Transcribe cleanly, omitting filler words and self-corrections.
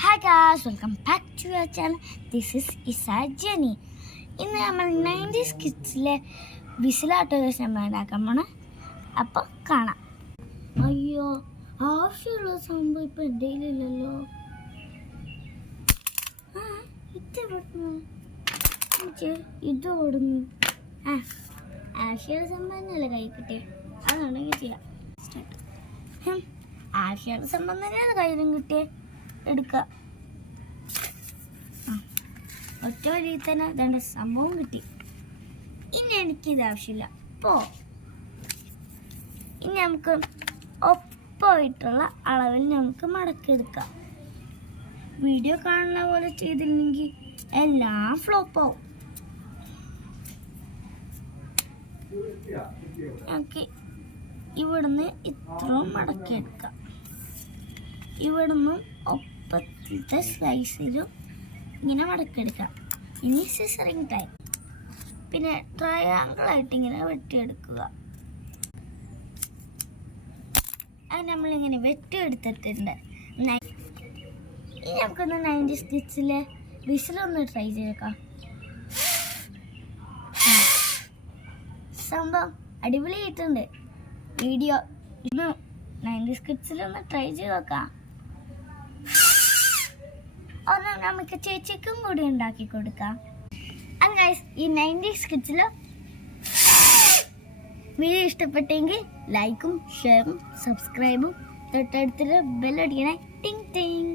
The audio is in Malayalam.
Hi guys, welcome back to our channel. This is Isa Jenny. ഇന്ന് നമ്മൾ 90s കിഡ്സിലെ വിസിലാട്ടോ നമ്മൾ ഉണ്ടാക്കാൻ പോണം. അപ്പോൾ കാണാം. അയ്യോ, ആവശ്യമുള്ള സംഭവം ഇപ്പം എൻ്റെ കയ്യിലില്ലല്ലോ. ഇത് ഓടുന്നു. ആവശ്യമുള്ള സംഭവം തന്നെയല്ലേ കൈ കിട്ടിയ, അതാണെങ്കിൽ ചെയ്യാം. ആവശ്യമുള്ള സംഭവം തന്നെയാണ് കയ്യിലും കിട്ടിയ, എടുക്കുക. ഒറ്റ വഴിയിൽ തന്നെ അതാണ്ട് സംഭവം കിട്ടി. ഇനി എനിക്കിത് ആവശ്യമില്ല. ഇനി നമുക്ക് ഒപ്പമായിട്ടുള്ള അളവിൽ നമുക്ക് മടക്കിയെടുക്കാം. വീഡിയോ കാണുന്ന പോലെ ചെയ്തില്ലെങ്കിൽ എല്ലാം ഫ്ലോപ്പാവും. നമുക്ക് ഇവിടുന്ന് ഇത്രയും മടക്കിയെടുക്കാം. ഇവിടുന്ന് ഒപ്പത്തെ സൈസിലും ഇങ്ങനെ മടക്കിയെടുക്കാം. ഇനി സിസറിങ് ടൈം. പിന്നെ ട്രയാങ്കിളായിട്ട് ഇങ്ങനെ വെട്ടിയെടുക്കുക. അത് നമ്മളിങ്ങനെ വെട്ടിയെടുത്തിട്ടുണ്ട്. ഇനി നമുക്കൊന്ന് 90s കിഡ്സിലെ വിസിലൊന്ന് ട്രൈ ചെയ്തേക്കാം. സംഭവം അടിപൊളിയായിട്ടുണ്ട്. വീഡിയോ ഇന്ന് 90s കിഡ്സിലൊന്ന് ട്രൈ ചെയ്ത് നോക്കാം. ഒന്ന് നമുക്ക് ചേച്ചിക്കും കൂടി ഉണ്ടാക്കി കൊടുക്കാം. ഗൈസ്, ഈ 90s കിഡ്സിൽ വീഡിയോ ഇഷ്ടപ്പെട്ടെങ്കിൽ ലൈക്കും ഷെയറും സബ്സ്ക്രൈബും തൊട്ടടുത്തുള്ള ബെല്ലടിക്കണേ. ടിങ് ടിങ്.